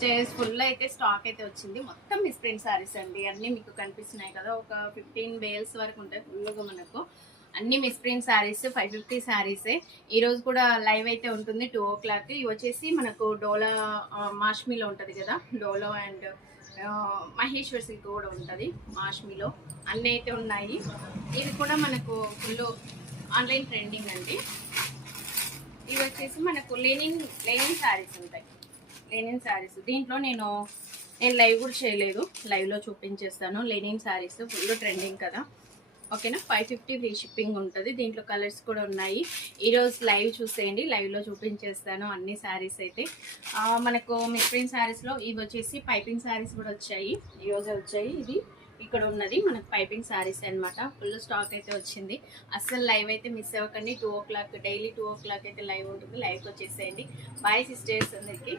Sisters full అయితే stock అయితే వచ్చింది. మొత్తం మిస్ ప్రింట్ సారీస్ అండి. అన్నీ మీకు కనిపిస్తున్నాయి కదా, ఒక 15 బేల్స్ వరకు ఉంటాయి ఫుల్గా మనకు. అన్ని మిస్ ప్రింట్ శారీస్ 550 శారీసే. ఈరోజు కూడా లైవ్ అయితే ఉంటుంది 2 o'clock. ఇవి వచ్చేసి మనకు డోలా మాష్మీలో ఉంటుంది కదా, డోలో అండ్ మహేశ్వర్ సిల్క్ కూడా ఉంటుంది మాష్మీలో. అన్నీ అయితే ఉన్నాయి. ఇది కూడా మనకు ఫుల్ ఆన్లైన్ ట్రెండింగ్ అండి. ఇవి వచ్చేసి మనకు లెనిన్ శారీస్ ఉంటాయి, లెనిన్ శారీస్. దీంట్లో నేను లైవ్ కూడా చేయలేదు, లైవ్లో చూపించేస్తాను. లెనిన్ శారీస్ ఫుల్ ట్రెండింగ్ కదా, ఓకేనా. 550 ఫ్రీ షిప్పింగ్ ఉంటుంది. దీంట్లో కలర్స్ కూడా ఉన్నాయి. ఈరోజు లైవ్ చూసేయండి, లైవ్లో చూపించేస్తాను అన్ని శారీస్ అయితే. మనకు మిస్ప్రింట్ శారీస్లో ఇవి వచ్చేసి పైపింగ్ శారీస్ కూడా వచ్చాయి, ఈరోజే వచ్చాయి. ఇది ఇక్కడ ఉన్నది మనకు పైపింగ్ శారీస్ అనమాట. ఫుల్ స్టాక్ అయితే వచ్చింది. అస్సలు లైవ్ అయితే మిస్ అవ్వకండి. 2 o'clock డైలీ 2 o'clock అయితే లైవ్ ఉంటుంది. లైవ్కి వచ్చేసేయండి. బాయ్ సిస్టర్స్ అందరికీ.